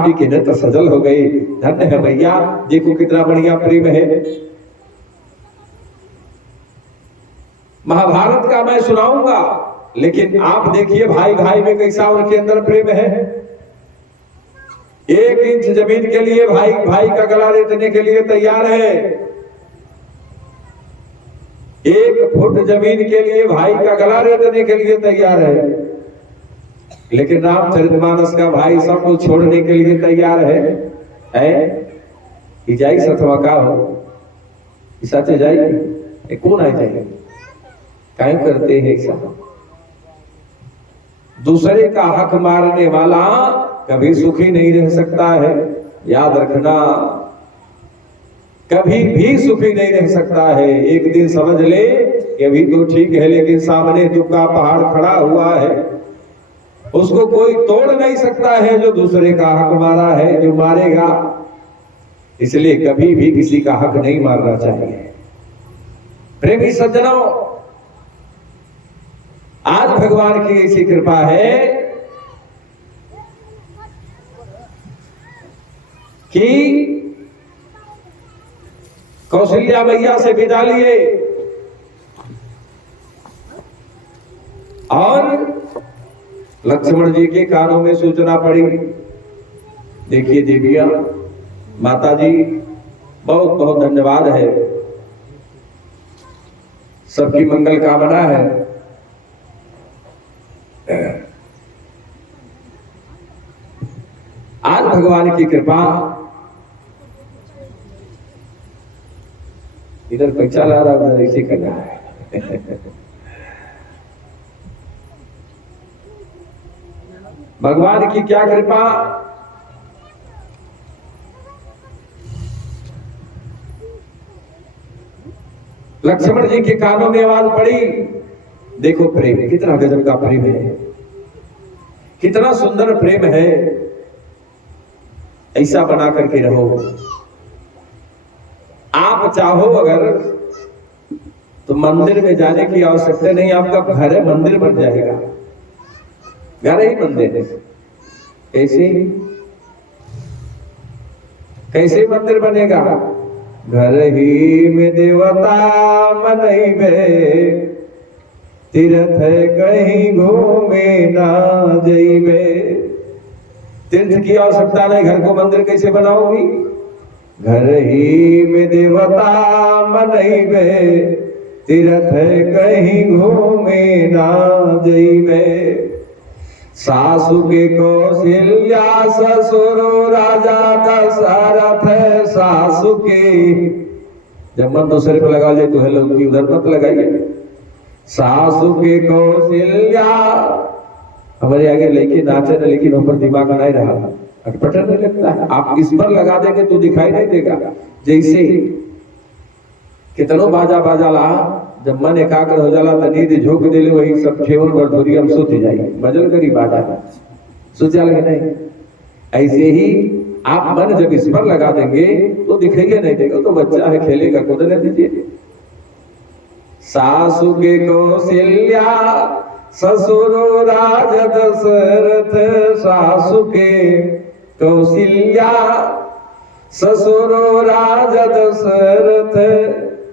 राम जी के नेत्र सजल हो गए। धन्य है भैया, देखो कितना बढ़िया प्रेम है। महाभारत का मैं सुनाऊंगा, लेकिन आप देखिए भाई भाई में कैसा उनके अंदर प्रेम है। 1 इंच जमीन के लिए भाई भाई का गला रेतने के लिए तैयार है। 1 फुट जमीन के लिए भाई का गला रेतने के लिए तैयार है। लेकिन रामचरितमानस का भाई सब कुछ छोड़ने के लिए तैयार है? जाई सतवा का हो साथे जाएगी कौन आ जाएगी? क्या करते हैं ऐसा? दूसरे का हक मारने वाला कभी सुखी नहीं रह सकता है, याद रखना, कभी भी सुखी नहीं रह सकता है। एक दिन समझ ले कि अभी तो ठीक है, लेकिन सामने दुख का पहाड़ खड़ा हुआ है, उसको कोई तोड़ नहीं सकता है। जो दूसरे का हक मारा है, जो मारेगा, इसलिए कभी भी किसी का हक नहीं मारना चाहिए। प्रेमी सज्जनों, आज भगवान की ऐसी कृपा है कि कौशल्या मैया से विदा लिए और लक्ष्मण जी के कानों में सूचना पड़ी। देखिए देविया, माता जी बहुत बहुत धन्यवाद है, सबकी मंगल कामना है। आज भगवान की कृपा, इधर पैसा ला रहा, उधर ऐसे करना है। भगवान की क्या कृपा, लक्ष्मण जी के कानों में आवाज पड़ी। देखो प्रेम, कितना गजब का प्रेम है, कितना सुंदर प्रेम है। ऐसा बना करके रहो। आप चाहो अगर तो मंदिर में जाने की आवश्यकता नहीं, आपका घर है, मंदिर बन जाएगा। घर ही मंदिर है। कैसे कैसे मंदिर बनेगा? घर ही में देवता मनइबे, तीर्थ कहीं घूमे ना जइबे। तीर्थ की आवश्यकता नहीं, घर को मंदिर कैसे बनाओगी? घर ही में देवता मनइबे, तीर्थ कहीं घूमे ना जइबे। सासु के कौशल्या, ससुर राजा दशरथ। सासु के, जब मन दूसरे पे लगा जाए तो हेलो की उधर मत लगाइए। सासु के कौशल्या, हमारे आगे लेके नाचे न, लेकिन ऊपर दिमाग नहीं रहा, अटपटा नहीं लगता है। आप इस पर लगा देंगे तो दिखाई नहीं देगा। जैसे कितनो बाजा बाजा ला, जब मन एकाग्र हो जाला तो नींद झोंक देले, वही सब ठेवन पर धोरी हम सोते जाएंगे। बजल करी बाजा सोच लगे नहीं। ऐसे ही आप मन जब इस पर लगा देंगे तो दिखेगा नहीं देगा, तो बच्चा है खेलेगा, कूदने दीजिए। सासु के कौशल्या, ससुर राज दशरथ। सासु के कौशल्या, ससुर राज दशरथ।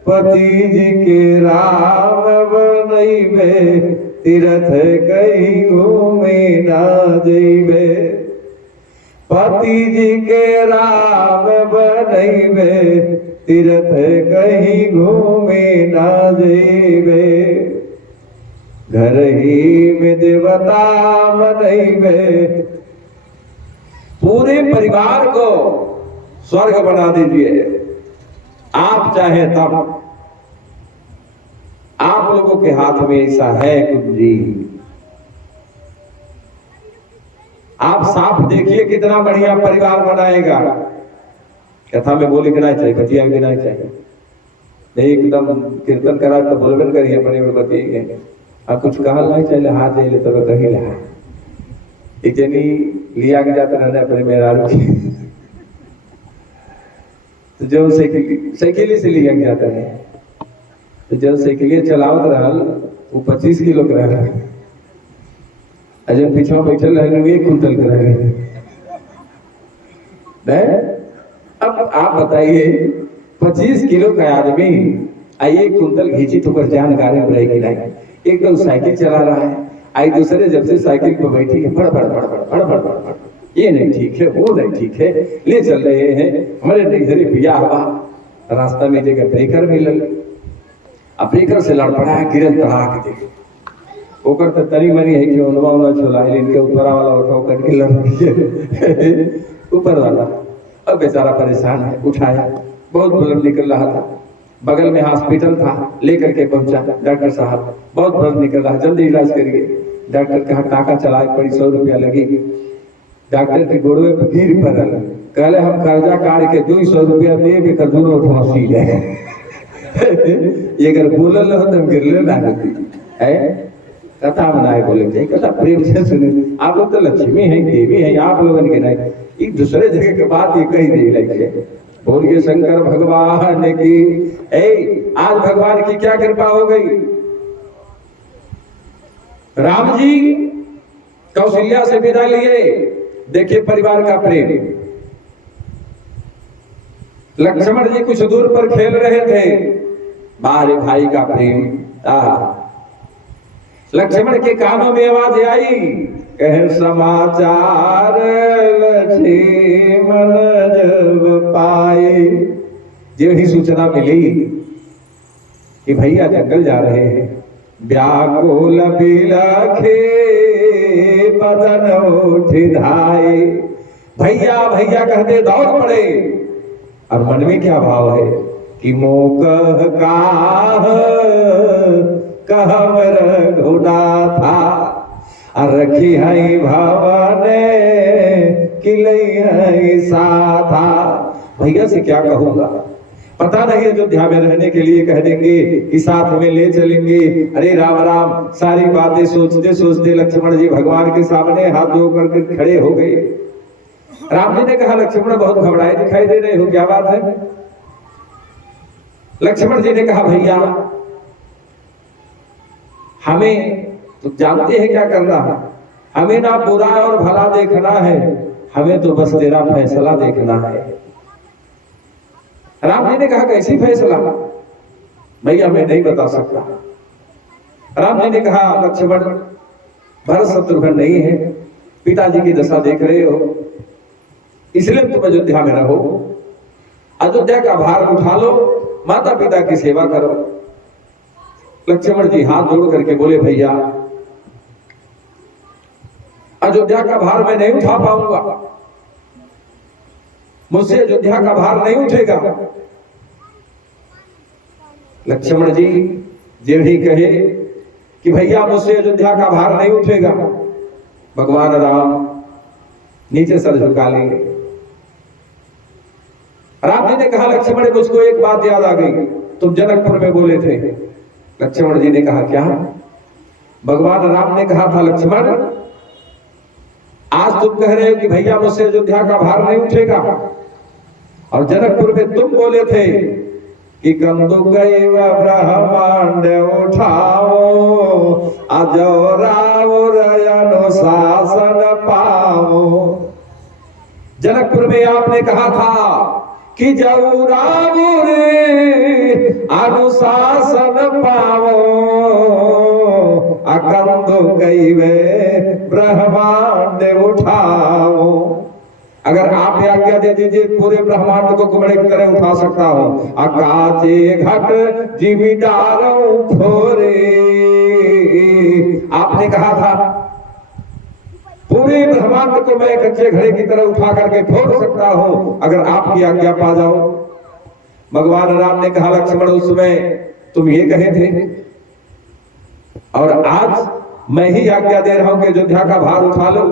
पति जी के राम बनइबे, तीर्थ कहीं घूमे ना जइबे। पति जी के राम बनइबे, तीर्थ कहीं घूमे ना जइबे। घर ही में देवता बनइबे। पूरे परिवार को स्वर्ग बना दीजिए, आप चाहे तब। आप लोगों के हाथ में ऐसा है कुंजी। आप साफ देखिए कितना बढ़िया परिवार बनाएगा। कथा में बोले गिना चाहिए, बतिया गिना चाहिए। एकदम कीर्तन करा तो बोलबन करिए, अपने में बतिएंगे। आप कुछ कहा नहीं चाहिए, हाथ दे ले तो कहीं ला। इतनी लिया के जाता रहना अपने मेरा तो जो साइकिल से लिया जाता है, तो जब साइकिल चलावत रहा वो 25 किलो का रहा, जब पीछा बैठल रहे 1 कुंटल का रहे। नहीं? अब आप बताइए 25 किलो का आदमी एक कुंतल घींची तो कर जानकारी रहेगी नहीं। एक तो साइकिल चला रहा है, आई दूसरे जब से साइकिल पर बैठी है फड़ फड़ फड़ फड़ फड़ फड़ फड़ फड़, ये नहीं ठीक है, वो नहीं ठीक है, ले चल रहे हैं हमारे नैहरे बियाह हुआ, रास्ता में जगह ब्रेकर मिलल, अब ब्रेकर से लड़ पड़ा है, गिरत पड़ा के देख ओकर तो तरी मरी है कि ओनवा ओनवा छोला है, इनके ऊपर वाला उठाओ कट के लड़ दिए ऊपर वाला। अब बेचारा परेशान है, उठाया, बहुत ब्लड निकल रहा था, बगल में हॉस्पिटल था, लेकर के पहुंचा, डॉक्टर साहब बहुत ब्लड निकल रहा, जल्दी इलाज करिए। डॉक्टर कहा टाका चला पड़ी, 100 रुपया लगी। डॉक्टर के गोड़वे पर गिर पड़ल, कहले हम कर्जा काट के 200 रुपया दे के कर दोनों फांसी है ये अगर बोलल हो तो गिरले ना होती है। कथा बनाए बोले चाहिए, कथा प्रेम से सुने। आप लोग तो लक्ष्मी हैं, देवी हैं, आप लोगों के नहीं, एक दूसरे जगह के बात ये कही नहीं लगे। बोलिए शंकर भगवान की। आज भगवान की क्या कृपा हो गई, राम जी कौशल्या से विदा लिए। देखिए परिवार का प्रेम, लक्ष्मण जी कुछ दूर पर खेल रहे थे, बाहर भाई का प्रेम। लक्ष्मण के कानों में आवाज आई, कह समाचार लक्ष्मण जब पाए। जो ही सूचना मिली कि भैया जंगल जा रहे हैं, व्याकुल बिलखे बदन उठ धाए। भैया भैया कहते दौड़ पड़े, और मन में क्या भाव है कि मोकह कहम रघुनाथा, रखी है भवने किलई है साथा। भैया से क्या कहूंगा, पता नहीं अयोध्या में रहने के लिए कह देंगे कि साथ में ले चलेंगे। अरे राम राम, सारी बातें सोचते सोचते लक्ष्मण जी भगवान के सामने हाथ धो करके खड़े हो गए। राम जी ने कहा लक्ष्मण बहुत घबराए दिखाई दे रहे हो, क्या बात है। लक्ष्मण जी ने कहा भैया हमें तो जानते हैं क्या करना है, हमें ना बुरा और भला देखना है, हमें तो बस तेरा फैसला देखना है। राम जी ने कहा कैसी फैसला, भैया मैं नहीं बता सकता। राम जी ने कहा लक्ष्मण भरत शत्रुघ्न नहीं है, पिताजी की दशा देख रहे हो, इसलिए तुम अयोध्या में रहो, अयोध्या का भार उठा लो, माता पिता की सेवा करो। लक्ष्मण जी हाथ जोड़ करके बोले भैया अयोध्या का भार मैं नहीं उठा पाऊंगा, मुझसे अयोध्या का भार नहीं उठेगा। लक्ष्मण जी जब ही कहे कि भैया मुझसे अयोध्या का भार नहीं उठेगा, भगवान राम नीचे सर झुका लेंगे। राम जी ने कहा लक्ष्मण मुझको एक बात याद आ गई, तुम जनकपुर में बोले थे। लक्ष्मण जी ने कहा क्या। भगवान राम ने कहा था लक्ष्मण आज तुम कह रहे हो कि भैया मुझसे अयोध्या का भार नहीं उठेगा, और जनकपुर में तुम बोले थे कि कंदुकैव ब्रह्मांड उठाओ, अजो रावुर अनुशासन पाओ। जनकपुर में आपने कहा था कि जऊ रावुर अनुशासन पाओ, कंदुकैव ब्रह्मांड उठाओ। अगर आप आज्ञा दे दीजिए पूरे ब्रह्मांड को कुमड़े की तरह उठा सकता हूं। अकाचे घट जीवी डालो फोरे, आपने कहा था पूरे ब्रह्मांड को मैं कच्चे घड़े की तरह उठा करके फोड़ सकता हूं, अगर आपकी आज्ञा पा जाओ। भगवान राम ने कहा लक्ष्मण उस समय तुम ये कहे थे, और आज मैं ही आज्ञा दे रहा हूं कि अयोध्या का भार उठा लो,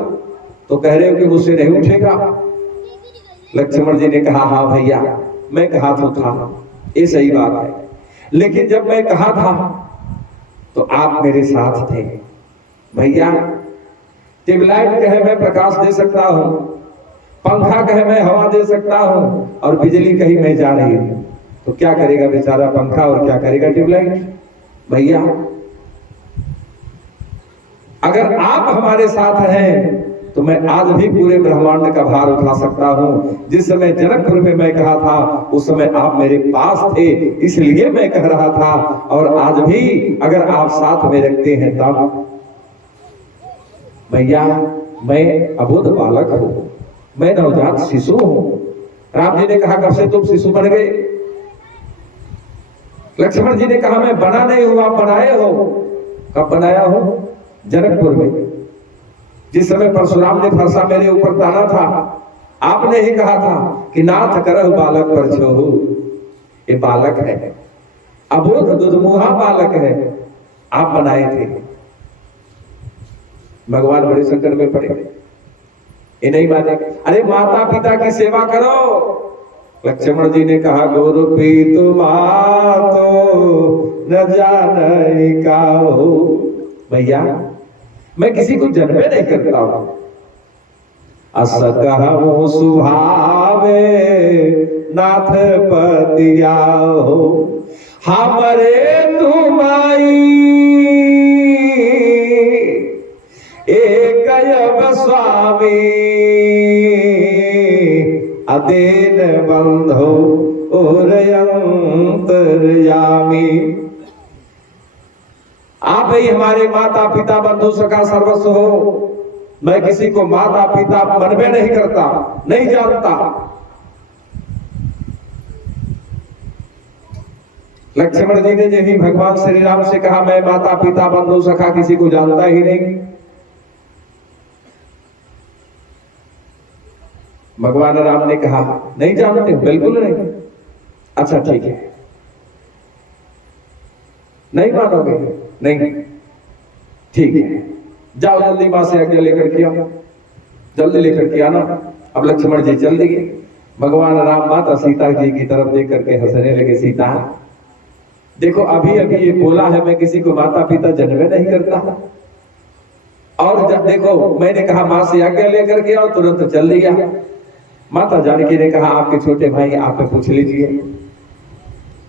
तो कह रहे हो कि मुझसे नहीं उठेगा। लक्ष्मण जी ने कहा हाँ भैया मैं कहा तो था, ये सही बात है, लेकिन जब मैं कहा था तो आप मेरे साथ थे। भैया ट्यूबलाइट कहे मैं प्रकाश दे सकता हूं, पंखा कहे मैं हवा दे सकता हूं, और बिजली कहीं मैं जा रही हूं, तो क्या करेगा बेचारा पंखा और क्या करेगा ट्यूबलाइट। भैया अगर आप हमारे साथ हैं तो मैं आज भी पूरे ब्रह्मांड का भार उठा सकता हूँ। जिस समय जनकपुर में मैं कहा था उस समय आप मेरे पास थे, इसलिए मैं कह रहा था। और आज भी अगर आप साथ में रखते हैं तब। भैया मैं अबोध बालक हूँ, मैं नवजात शिशु हूँ। राम जी ने कहा कब से तुम शिशु बन गए? लक्ष्मण जी ने कहा मैं बना नहीं हूं, आप बनाए हो। कब बनाया हो? जनकपुर में। जिस समय परशुराम ने फरसा मेरे ऊपर ताना था, आपने ही कहा था कि नाथ करह बालक पर छोहू। ये बालक है, अबोध दुधमुहा बालक है, आप बनाए थे। भगवान बड़े संकट में पड़े, ये नहीं माने। अरे माता पिता की सेवा करो। लक्ष्मण जी ने कहा गुरु पीतु मातो न जाने का हो। भैया मैं किसी को जन्मे नहीं करता हूं। अस कहूं सुभावे नाथ पतिया हो, हमरे तुमाई एक स्वामी अदेन बंधो और अंतर्यामी। आप ही हमारे माता पिता बंधु सखा सर्वस्व हो। मैं किसी को माता पिता मन में नहीं करता, नहीं जानता। लक्ष्मण जी ने यही भगवान श्री राम से कहा मैं माता पिता बंधु सखा किसी को जानता ही नहीं। भगवान राम ने कहा नहीं जानते? बिल्कुल नहीं। अच्छा ठीक है, नहीं मानोगे? नहीं, ठीक है, जाओ जल्दी मां से आज्ञा लेकर के आओ, जल्दी लेकर के आना। अब लक्ष्मण जी चल दिए। भगवान राम माता सीता जी की तरफ देख करके हंसने लगे। सीता देखो अभी अभी ये बोला है मैं किसी को माता पिता जन्मे नहीं करता, और जब देखो मैंने कहा मां से आज्ञा लेकर के आओ तुरंत चल दिया। माता जानकी ने कहा आपके छोटे भाई आप पूछ लीजिए।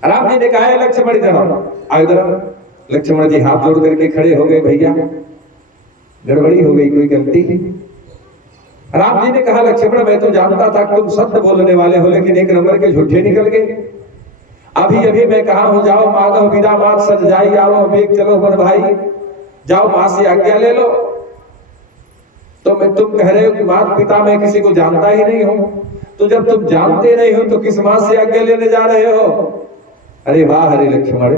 राम जी ने कहा लक्ष्मण इधर आओ, इधर। लक्ष्मण जी हाथ जोड़ करके खड़े हो गए। भैया गड़बड़ी हो गई, कोई गलती? राम जी ने कहा लक्ष्मण मैं तो जानता था तुम सत्य बोलने वाले हो, लेकिन एक नंबर के झूठे निकल गए। अभी अभी मैं कहा हूं जाओ माधव विदा बात सज जाई आओ बेग चलो बर भाई, जाओ मां से आज्ञा ले लो। तो मैं तुम कह रहे हो कि माता पिता मैं किसी को जानता ही नहीं हूं, तो जब तुम जानते नहीं हो तो किस मां से आज्ञा लेने जा रहे हो? अरे वाह हरे लक्ष्मण,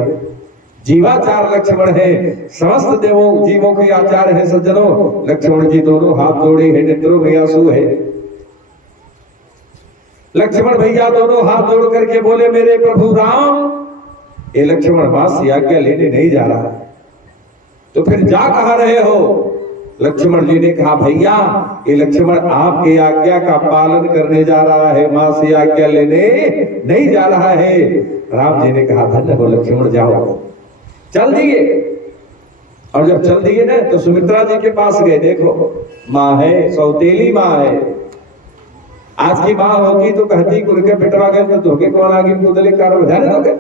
जीवाचार लक्ष्मण है, समस्त देवों जीवों के आचार है। सज्जनों लक्ष्मण जी दोनों हाथ जोड़े हैं, नेत्रों में आंसू है। लक्ष्मण भैया दोनों हाथ जोड़ करके बोले मेरे प्रभु राम, ये लक्ष्मण मां से आज्ञा लेने नहीं जा रहा, तो फिर जा कहां रहे हो? लक्ष्मण जी ने कहा भैया ये लक्ष्मण आपकी आज्ञा का पालन करने जा रहा है, मां से आज्ञा लेने नहीं जा रहा है। राम जी ने कहा धन्य हो लक्ष्मण, जाओ। चल दिए। और जब चल दिए ना तो सुमित्रा जी के पास गए। देखो माँ है, सौतेली माँ है। आज की माँ होती तो कहती कुल के पिटवा गए तो धोखे कौन आगे कुदले कार बजाने दोगे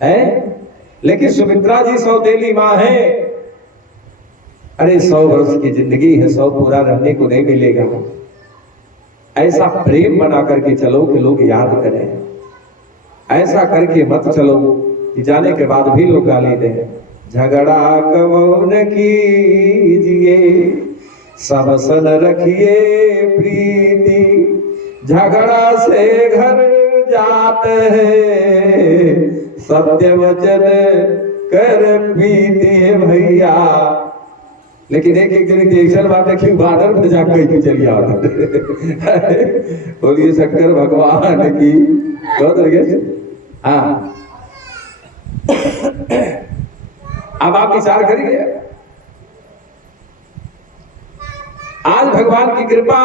है, लेकिन सुमित्रा जी सौतेली माँ है। अरे 100 वर्ष की जिंदगी है, 100 पूरा रहने को नहीं मिलेगा। ऐसा प्रेम बना करके चलो कि लोग याद करें, ऐसा करके मत चलो कि जाने के बाद भी लोग गाली दें। झगड़ा कौन कीजिए सब सन रखिए प्रीति, झगड़ा से घर जाते हैं सत्य वचन कर पीती भैया। लेकिन एक एक दिन एक्शन बात है कि बॉर्डर पर जाकर क्यों चली आओ। बोलिए शंकर भगवान की। हाँ अब आप विचार करिए, आज भगवान की कृपा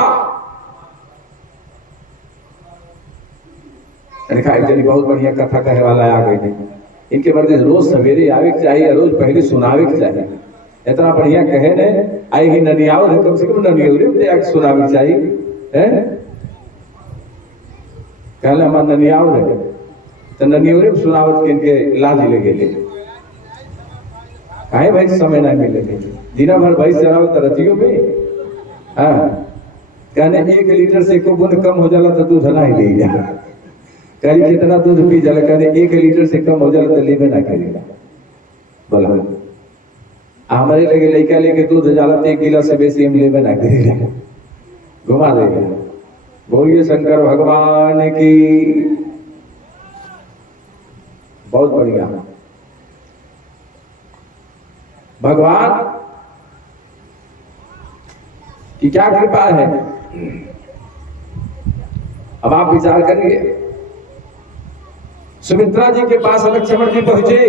बहुत बढ़िया कथा कहे वाला आ गई। इनके मर्जी रोज सवेरे आवे के चाहिए, रोज पहले सुनावे के चाहिए। इतना बढ़िया कहे ने आई ही ननियाव है, कम से कम ननियाव सुनावे के चाहिए है। कहले हम ननियाव है तो ननियाव सुनावत के इनके लाज लगे ले काहे भाई समय ना मिले दिना भर भाई चलावे तरतियों में हाँ, कहने 1 लीटर से को बूंद कम हो जाला तो दूध ना ही ले जा। कहीं कितना दूध पी जाला, कहने 1 लीटर से कम हो जाला तो लेबे ना करेगा। बोला हमारे लगे लड़का लेके दूध जाला तो 1 गिलास से बेसी हम लेबे ना करेगा, घुमा देगा। बोलिए शंकर भगवान की। बहुत बढ़िया। भगवान की क्या कृपा है। अब आप विचार करिए, सुमित्रा जी के पास लक्ष्मण जी पहुंचे।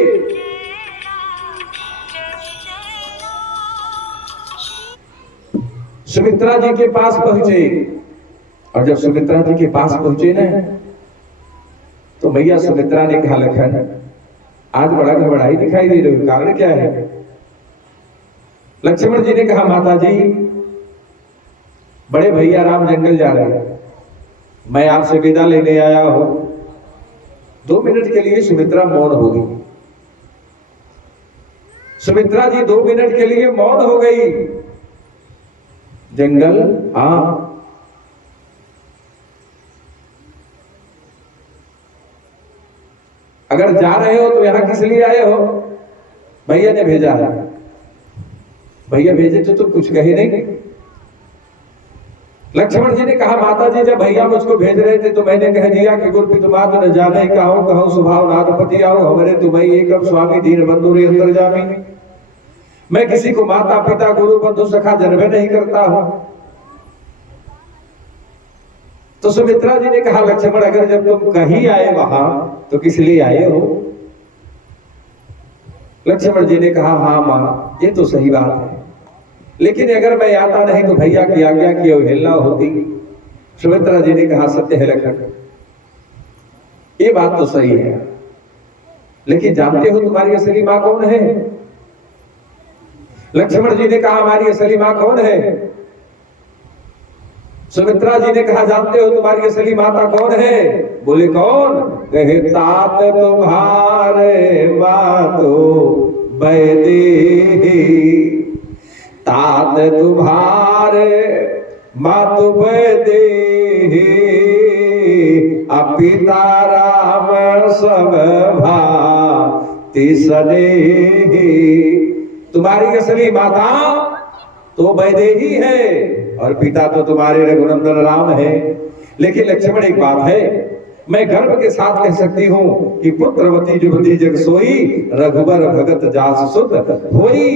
सुमित्रा जी के पास पहुंचे और जब सुमित्रा जी के पास पहुंचे ना तो भैया सुमित्रा ने कहा लखन आज बड़ा घबराई दिखाई दे रही हो, कारण क्या है। लक्ष्मण जी ने कहा माता जी बड़े भैया राम जंगल जा रहे हैं, मैं आपसे विदा लेने आया हूं। 2 मिनट के लिए सुमित्रा मौन हो गई। सुमित्रा जी 2 मिनट के लिए मौन हो गई। जंगल हाँ, अगर जा रहे हो तो यहां किस लिए आए हो। भैया ने भेजा है। भैया भेजे तो तुम कुछ कहे नहीं। लक्ष्मण जी ने कहा माता जी जब भैया मुझको भेज रहे थे तो मैंने कह दिया कि गुरु तुम्हारा न जाने कहूं कहूं स्वभाव नाथपति आओ हमारे तुम्हें एक अब स्वामी दीन बंधु रे अंदर जामी। मैं किसी को माता पिता गुरु बंधु सखा जन्मे नहीं करता हूं। तो सुमित्रा जी ने कहा लक्ष्मण अगर जब तुम कहीं आए वहां तो किस लिए आए हो। लक्ष्मण जी ने कहा हाँ मां ये तो सही बात है, लेकिन अगर मैं आता नहीं तो भैया की आज्ञा की अवहेलना होती। सुमित्रा जी ने कहा सत्य है लखन, ये बात तो सही है, लेकिन जानते हो तुम्हारी असली मां कौन है। लक्ष्मण जी ने कहा हमारी असली मां कौन है। सुमित्रा जी ने कहा जानते हो तुम्हारी असली माता कौन है। बोले कौन। कहे तात तुम्हारे मातो वैदेही, तात तुम्हारे मातु वैदेही, पिता राम सब भाति सनेही। तुम्हारी असली माता तो वैदेही है और पिता तो तुम्हारे रघुनंदन राम है। लेकिन लक्ष्मण एक बात है, मैं गर्व के साथ कह सकती हूं कि पुत्रवती जुवती जग सोई, रघुबर भगत जास सुत होई।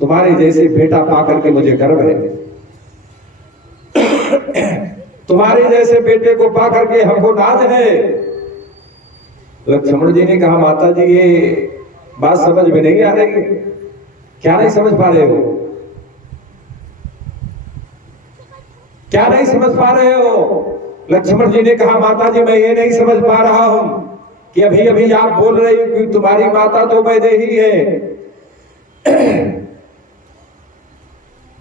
तुम्हारे जैसे बेटा पाकर के मुझे गर्व है। तुम्हारे जैसे बेटे को पाकर के हमको नाज है। लक्ष्मण जी ने कहा माता जी ये बात समझ में नहीं आ रही। क्या नहीं समझ पा रहे हो। क्या नहीं समझ पा रहे हो। लक्ष्मण जी ने कहा माता जी मैं ये नहीं समझ पा रहा हूं कि अभी अभी आप बोल रही हो कि तुम्हारी माता तो वैदेही है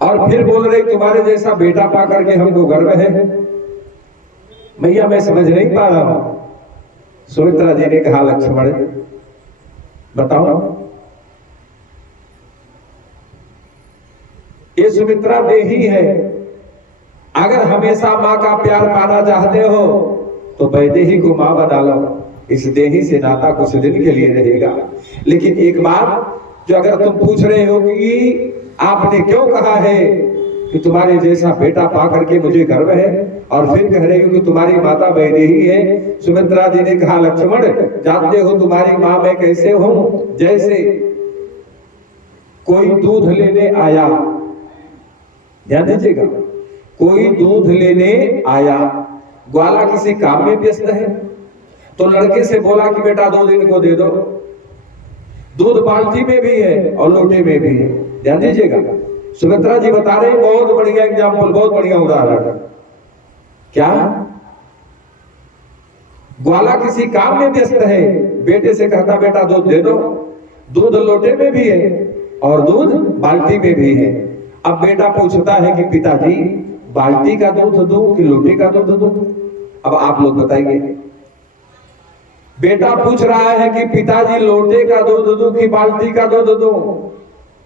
और फिर बोल रही तुम्हारे जैसा बेटा पाकर के हमको गर्व है। भैया मैं समझ नहीं पा रहा हूं। सुमित्रा जी ने कहा लक्ष्मण बताओ। ये सुमित्रा देही है, अगर हमेशा माँ का प्यार पाना चाहते हो तो वैदेही को माँ बना लो, इस देही से नाता कुछ दिन के लिए रहेगा। लेकिन एक बात जो अगर तुम पूछ रहे हो कि आपने क्यों कहा है कि तुम्हारे जैसा बेटा पा करके मुझे गर्व है और फिर कह रहे हो कि तुम्हारी माता वैदेही है। सुमित्रा जी ने कहा लक्ष्मण जानते हो तुम्हारी माँ मैं कैसे हूं। जैसे कोई दूध लेने आया, ध्यान दीजिएगा, कोई दूध लेने आया, ग्वाला किसी काम में व्यस्त है तो लड़के से बोला कि बेटा 2 दिन को दे दो। दूध बाल्टी में भी है और लोटे में भी है। ध्यान दीजिएगा, सुमित्रा जी बता रहे बहुत बढ़िया एग्जाम्पल, बहुत बढ़िया उदाहरण। क्या ग्वाला किसी काम में व्यस्त है, बेटे से कहता बेटा दूध दे दो। दूध लोटे में भी है और दूध बाल्टी में भी है। अब बेटा पूछता है कि पिताजी बाल्टी का दूध दूं कि लोटे का दूध दूं। अब आप लोग बताइए। बेटा पूछ रहा है कि पिताजी लोटे का दूध दूं कि बाल्टी का दूध दूं।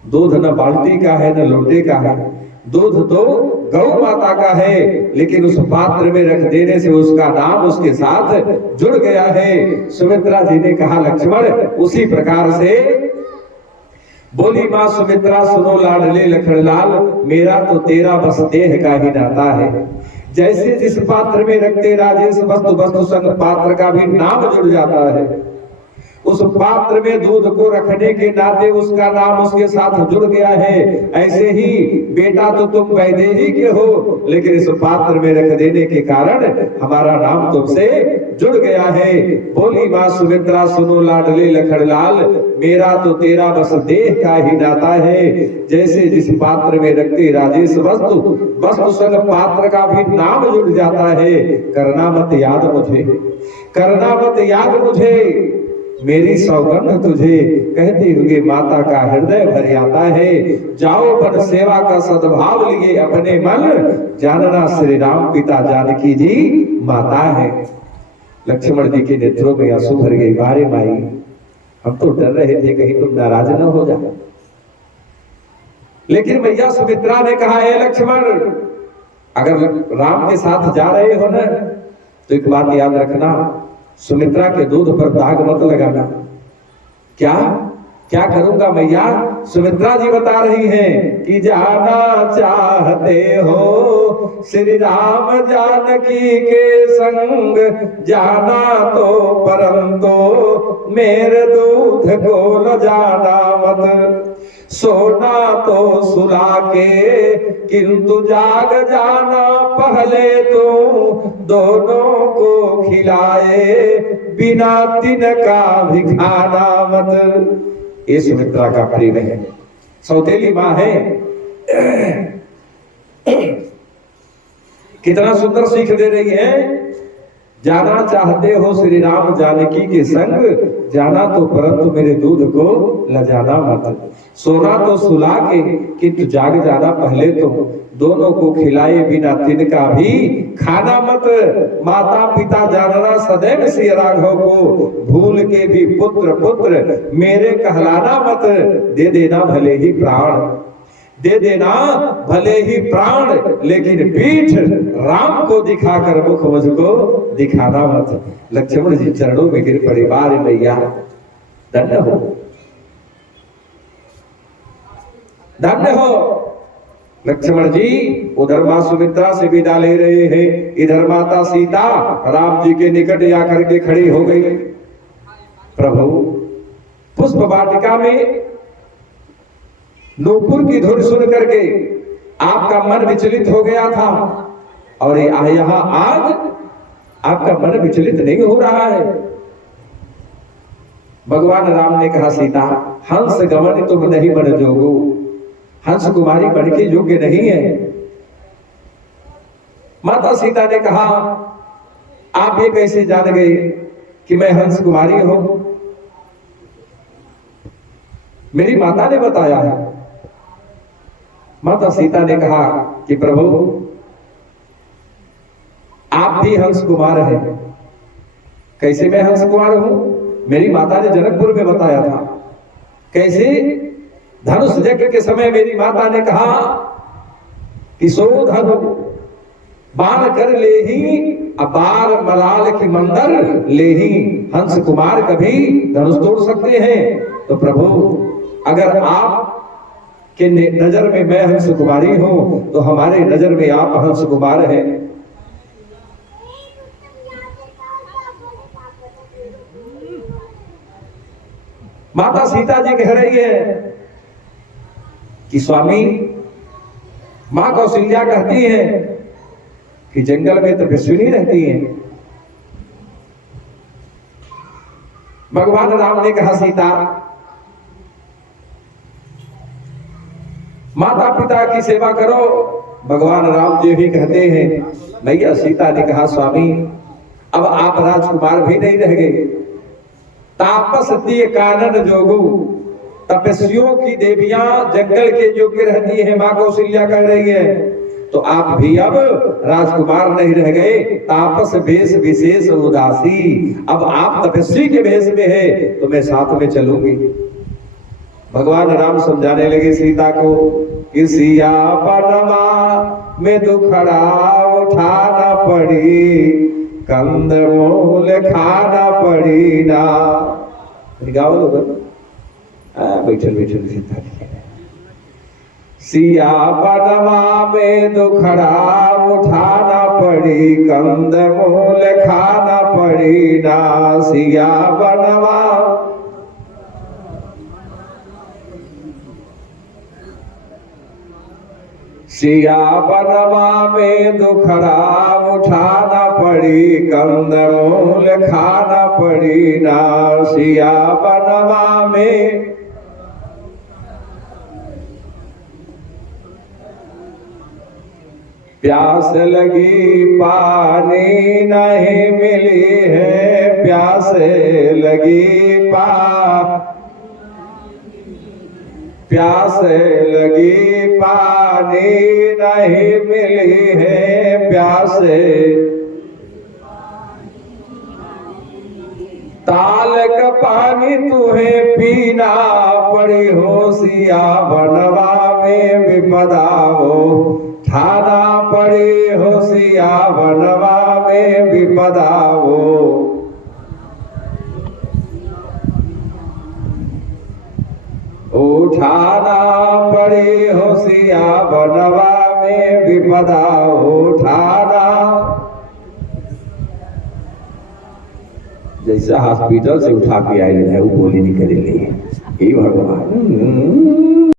दूध न बाल्टी का है न लोटे का है, दूध तो गौ माता का है, लेकिन उस पात्र में रख देने से उसका नाम उसके साथ जुड़ गया है। सुमित्रा जी ने कहा लक्ष्मण उसी प्रकार से बोली मां सुमित्रा सुनो लाडले लखनलाल, मेरा तो तेरा बस देह का ही नाता है। जैसे जिस पात्र में रखते राजेश वस्तु वस्तु संग पात्र का भी नाम जुड़ जाता है, उस पात्र में दूध को रखने के नाते उसका नाम उसके साथ जुड़ गया है। ऐसे ही बेटा तो तुम वैदेही के हो, लेकिन इस पात्र में रख देने के कारण हमारा नाम तुमसे जुड़ गया है। बोली मां सुमित्रा सुनो लाडले लखनलाल, मेरा तो तेरा बस देह का ही नाता है। जैसे जिस पात्र में रखते राजेश वस्तु वस्तु संग पात्र का भी नाम जुड़ जाता है। करना मत याद मुझे, करना मत याद मुझे, मेरी सौगंध तुझे, कहते हुए माता का हृदय भर आता है। जाओ पर सेवा का सद्भाव लिए अपने मन, जानना श्री राम पिता जानकी जी माता है। लक्ष्मण जी के नेत्रों में आंसू भर गए। बारे माई, हम तो डर रहे थे कहीं तुम नाराज न हो जाओ, लेकिन मैया सुमित्रा ने कहा हे लक्ष्मण, अगर राम के साथ जा रहे हो ना तो एक बात याद रखना, सुमित्रा के दूध पर दाग मत लगाना। क्या क्या करूंगा मैया? सुमित्रा जी बता रही हैं कि जाना चाहते हो श्री राम जानकी के संग, जाना तो परंतु मेरे दूध को ल जाना मत। सोना तो सुला के किंतु जाग जाना पहले तो, दोनों को खिलाए बिना तिनका भी खाना मत। ये सुमित्रा का प्रेम है, सौतेली मां है। कितना सुंदर सीख दे रही है। जाना चाहते हो श्री राम जानकी के संग, जाना तो परंतु मेरे दूध को ल जाना मत। सोना तो सुला के किंतु जाग जाना पहले तो, दोनों को खिलाए बिना तिनका भी खाना मत। माता पिता जानना सदैव श्री राघव को, भूल के भी पुत्र पुत्र मेरे कहलाना मत। दे देना भले ही प्राण, दे देना भले ही प्राण, लेकिन पीठ राम को दिखाकर मुख मुझको दिखाना मत। लक्ष्मण जी चरणों में गिर पड़े। बारे मैया धन्य हो, धन्य हो। लक्ष्मण जी उधर मां सुमित्रा से विदा ले रहे हैं, इधर माता सीता राम जी के निकट जाकर के खड़ी हो गई। प्रभु पुष्प वाटिका में नूपुर की धुन सुन करके आपका मन विचलित हो गया था, और यहाँ आज आपका मन विचलित नहीं हो रहा है। भगवान राम ने कहा सीता, हंस गमन तुम नहीं बन जोगो, हंस कुमारी बन के योग्य नहीं है। माता सीता ने कहा आप ये कैसे जान गए कि मैं हंस कुमारी हूं? मेरी माता ने बताया है। माता सीता ने कहा कि प्रभु आप भी हंस कुमार हैं। कैसे मैं हंस कुमार हूं? मेरी माता ने जनकपुर में बताया था। कैसे? धनुष यज्ञ के समय मेरी माता ने कहा कि सो धनु बाण कर ले ही, अपार मलाल के मंदर ले ही। हंस कुमार कभी धनुष तोड़ सकते हैं। तो प्रभु अगर आप के नजर में मैं हंस कुमारी हूं, तो हमारे नजर में आप हंस कुमार हैं। माता सीता जी कह रही है कि स्वामी, मां कौशल्या कहती है कि जंगल में तपस्विनी रहती है। भगवान राम ने कहा सीता, माता पिता की सेवा करो। भगवान राम जी भी कहते हैं। मैया सीता ने कहा स्वामी, अब आप राजकुमार भी नहीं रह गए। तापस दिए कानन जोगु, तपस्वियों की देवियां जंगल के योग्य रहती है, मां कौशल्या कह रही है। तो आप भी अब राजकुमार नहीं रह गए। तापस भेष विशेष उदासी, अब आप तपस्वी के भेष में है, तो मैं साथ में चलूंगी। भगवान राम समझाने लगे सीता को किसिया बनवा में दुखड़ा उठाना पड़ी, कंद मूल खाना पड़ी ना। गाओ लोग बैठल बैठल चिंता नहीं। सिया बनवा में दुखड़ा उठाना पड़ी, कंद मूल खाना पड़ी ना। सिया बनवा सिया बनवा में दुखड़ा उठाना पड़ी, कंद मूल खाना पड़ी ना। सिया बनवा में प्यास लगी पानी नहीं मिली है, प्यास लगी प्यास लगी पानी नहीं मिली है, प्यास ताल का पानी तुम्हें पीना पड़ी हो। सिया बनवा में विपदा हो ठाना पड़ी हो, सिया बनवा में विपदा हो। उठाना पड़ी हो, सिया बनवा में विपदा उठाना। जैसा हॉस्पिटल से उठा के आए है वो गोली निकल रही है। भगवान